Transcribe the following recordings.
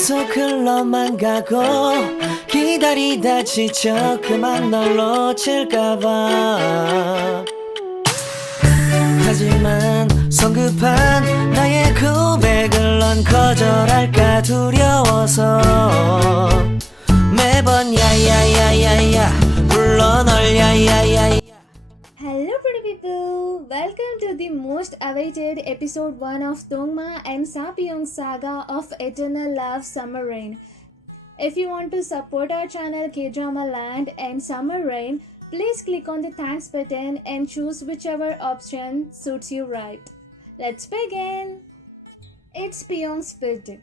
계속 흘러만 가고 기다리다 지쳐 그만 널 놓칠까봐 하지만 성급한 나의 고백을 넌 거절할까 두려워서 매번 야야야야야 불러 널 야야야야. Hello pretty people! Welcome to the most awaited episode 1 of Dongma and Piyoung's saga of Eternal Love Summer Rain. If you want to support our channel Dramaland and Summer Rain, please click on the thanks button and choose whichever option suits you right. Let's begin! It's Piyoung's birthday.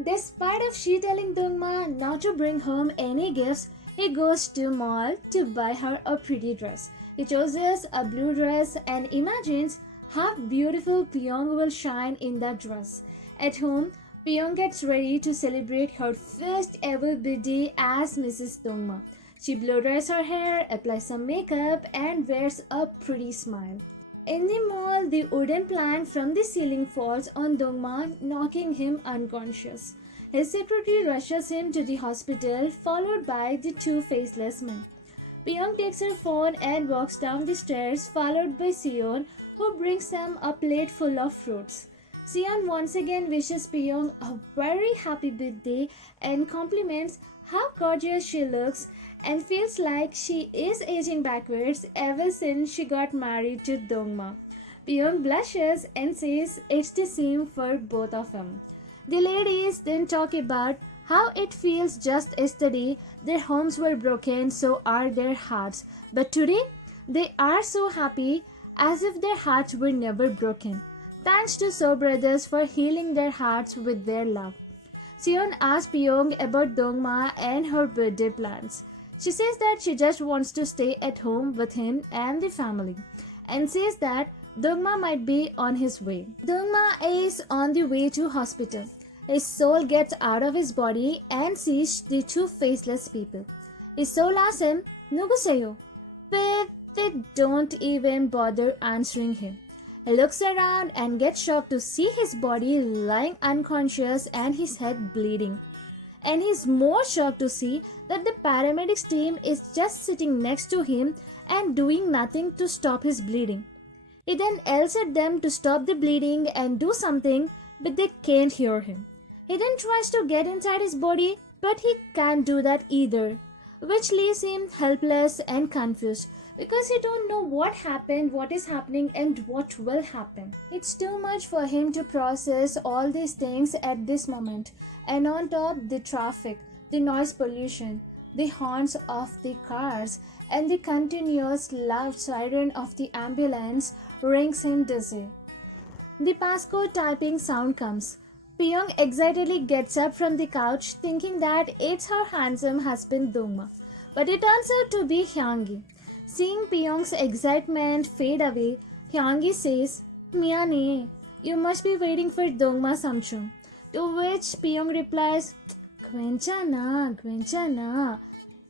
Despite of she telling Dongma not to bring home any gifts, he goes to mall to buy her a pretty dress. He chooses a blue dress and imagines how beautiful Piyoung will shine in that dress. At home, Piyoung gets ready to celebrate her first ever birthday as Mrs. Dongma. She blow dries her hair, applies some makeup and wears a pretty smile. In the mall, the wooden plank from the ceiling falls on Dongma, knocking him unconscious. His secretary rushes him to the hospital, followed by the two faceless men. Piyoung takes her phone and walks down the stairs, followed by Seon, who brings them a plate full of fruits. Seon once again wishes Piyoung a very happy birthday and compliments how gorgeous she looks and feels like she is aging backwards ever since she got married to Dongma. Piyoung blushes and says it's the same for both of them. The ladies then talk about how it feels just yesterday their homes were broken, so are their hearts. But today, they are so happy as if their hearts were never broken. Thanks to So Brothers for healing their hearts with their love. Seon asks Piyoung about Dongma and her birthday plans. She says that she just wants to stay at home with him and the family, and says that Dongma might be on his way. Dongma is on the way to hospital. His soul gets out of his body and sees the two faceless people. His soul asks him, "Nuguseyo?" But they don't even bother answering him. He looks around and gets shocked to see his body lying unconscious and his head bleeding. And he's more shocked to see that the paramedics team is just sitting next to him and doing nothing to stop his bleeding. He then yells at them to stop the bleeding and do something, but they can't hear him. He then tries to get inside his body, but he can't do that either, which leaves him helpless and confused because he don't know what happened, what is happening and what will happen. It's too much for him to process all these things at this moment. And on top, the traffic, the noise pollution, the horns of the cars, and the continuous loud siren of the ambulance rings him dizzy. The passcode typing sound comes. Piyoung excitedly gets up from the couch thinking that it's her handsome husband Dongma. But it turns out to be Hyungi. Seeing Piyoung's excitement fade away, Hyungi says, "Miane, you must be waiting for Dongma Samchung." To which Piyoung replies, "Gwenchana, Gwenchana."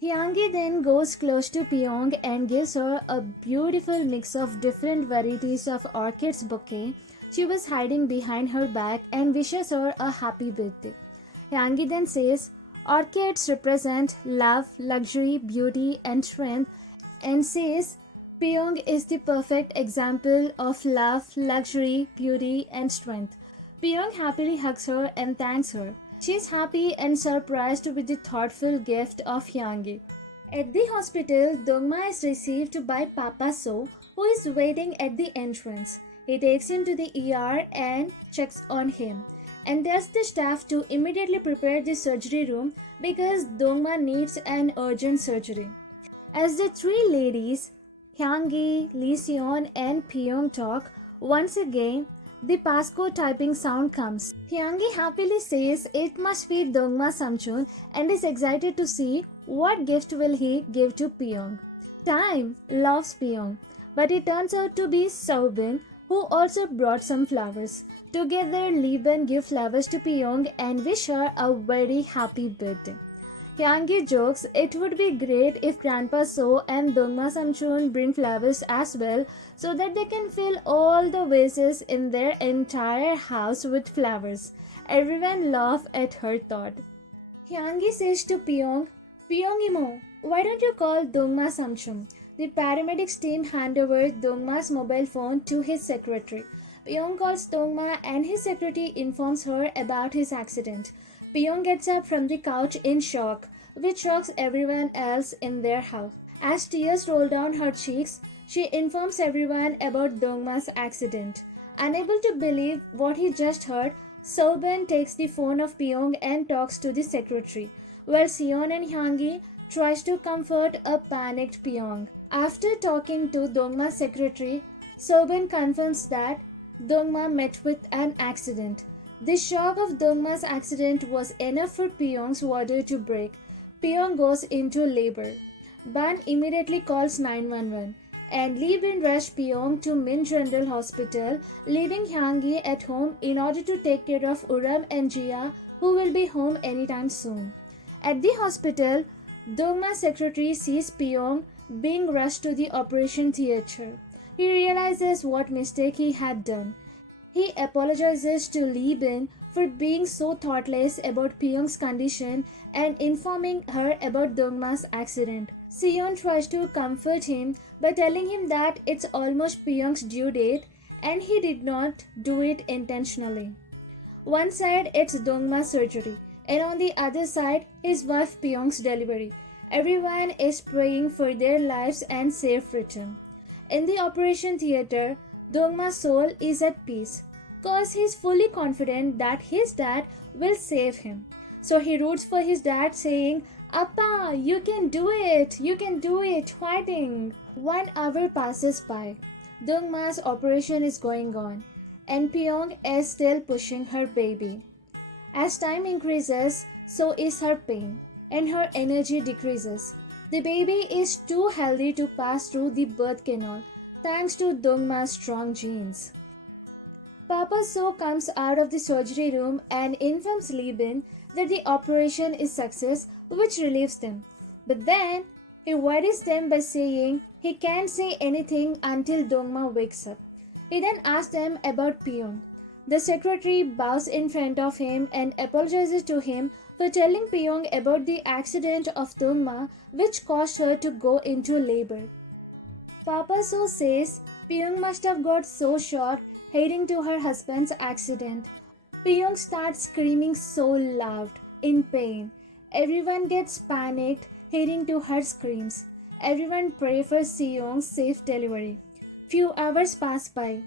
Hyungi then goes close to Piyoung and gives her a beautiful mix of different varieties of orchids bouquet she was hiding behind her back and wishes her a happy birthday. Hyungi then says, "Orchids represent love, luxury, beauty and strength," and says Piyoung is the perfect example of love, luxury, beauty and strength. Piyoung happily hugs her and thanks her. She is happy and surprised with the thoughtful gift of Hyungi. At the hospital, Dongma is received by Papa So, who is waiting at the entrance. He takes him to the ER and checks on him and tells the staff to immediately prepare the surgery room because Dongma needs an urgent surgery. As the three ladies, Hyungi, Lee Seon and Piyoung talk, once again, the passcode typing sound comes. Hyungi happily says it must be Dongma Samchun and is excited to see what gift will he give to Piyoung. Time loves Piyoung, but it turns out to be Soobin, who also brought some flowers. Together, Liban give flowers to Piyoung and wish her a very happy birthday. Hyungi jokes it would be great if Grandpa So and Dongma Samchun bring flowers as well so that they can fill all the vases in their entire house with flowers. Everyone laughed at her thought. Hyungi says to Piyoung, Pyongyimo, why don't you call Dongma Samchum? The paramedics team hand over Dongma's mobile phone to his secretary. Piyoung calls Dongma and his secretary informs her about his accident. Piyoung gets up from the couch in shock, which shocks everyone else in their house. As tears roll down her cheeks, she informs everyone about Dongma's accident. Unable to believe what he just heard, Soben takes the phone of Piyoung and talks to the secretary, while Seon and Hyungi tries to comfort a panicked Piyoung. After talking to Dongma's secretary, Soben confirms that Dongma met with an accident. The shock of Dongma's accident was enough for Piyoung's water to break. Piyoung goes into labor. Ban immediately calls 911 and Lee Bin rushed Piyoung to Min General Hospital, leaving Hyungi at home in order to take care of Uram and Jia, who will be home anytime soon. At the hospital, Dongma's secretary sees Piyoung being rushed to the operation theatre. He realizes what mistake he had done. He apologizes to Lee Bin for being so thoughtless about Piyoung's condition and informing her about Dongma's accident. Seon tries to comfort him by telling him that it's almost Piyoung's due date and he did not do it intentionally. One side it's Dongma's surgery and on the other side his wife Piyoung's delivery. Everyone is praying for their lives and safe return. In the operation theatre, Dongma's soul is at peace cause he is fully confident that his dad will save him. So he roots for his dad saying, Appa, you can do it, fighting. 1 hour passes by. Dongma's operation is going on and Piyoung is still pushing her baby. As time increases, so is her pain and her energy decreases. The baby is too healthy to pass through the birth canal thanks to Dongma's strong genes. Papa So comes out of the surgery room and informs Lee Bin that the operation is success, which relieves them. But then he worries them by saying he can't say anything until Dongma wakes up. He then asks them about Piyoung. The secretary bows in front of him and apologizes to him for telling Piyoung about the accident of Dongma, which caused her to go into labor. Papa So says Piyoung must have got so shocked heading to her husband's accident. Piyoung starts screaming so loud, in pain. Everyone gets panicked, heading to her screams. Everyone pray for Seong's safe delivery. Few hours pass by.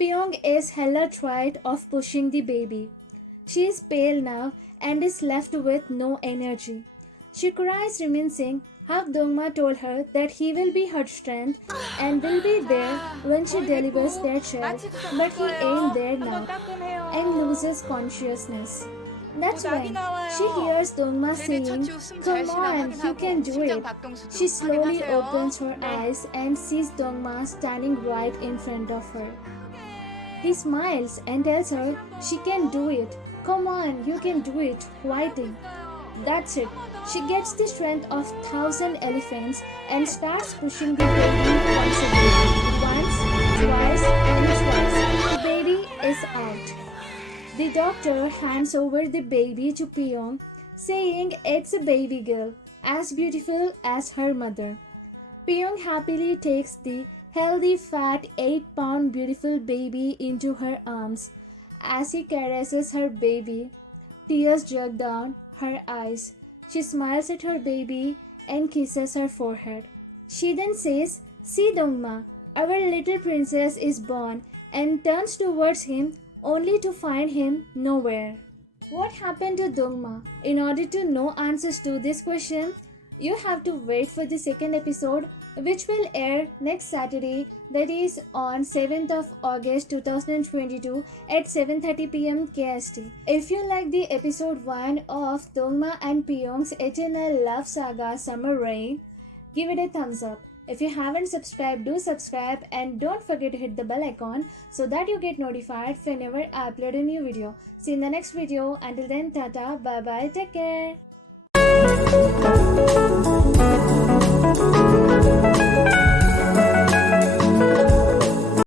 Piyoung is hella tired of pushing the baby. She is pale now and is left with no energy. She cries reminiscing how Dongma told her that he will be her strength and will be there when she delivers their child, but he ain't there now and loses consciousness. That's when she hears Dongma saying, "Come on, you can do it." She slowly opens her eyes and sees Dongma standing right in front of her. He smiles and tells her she can do it. "Come on, you can do it," writing. That's it. She gets the strength of 1,000 elephants and starts pushing the baby once again. Once, twice, and twice. The baby is out. The doctor hands over the baby to Piyoung, saying it's a baby girl, as beautiful as her mother. Piyoung happily takes the healthy, fat, 8-pound beautiful baby into her arms. As he caresses her baby, tears jug down her eyes. She smiles at her baby and kisses her forehead. She then says, "See Dongma, our little princess is born," and turns towards him only to find him nowhere. What happened to Dongma? In order to know answers to this question, you have to wait for the second episode, which will air next Saturday, that is on 7th of August 2022 at 7:30 p.m. KST. If you like the episode 1 of Dongma and Piyoung's eternal love saga Summer Rain, give it a thumbs up. If you haven't subscribed, do subscribe and don't forget to hit the bell icon so that you get notified whenever I upload a new video. See you in the next video. Until then, tata, bye bye, take care.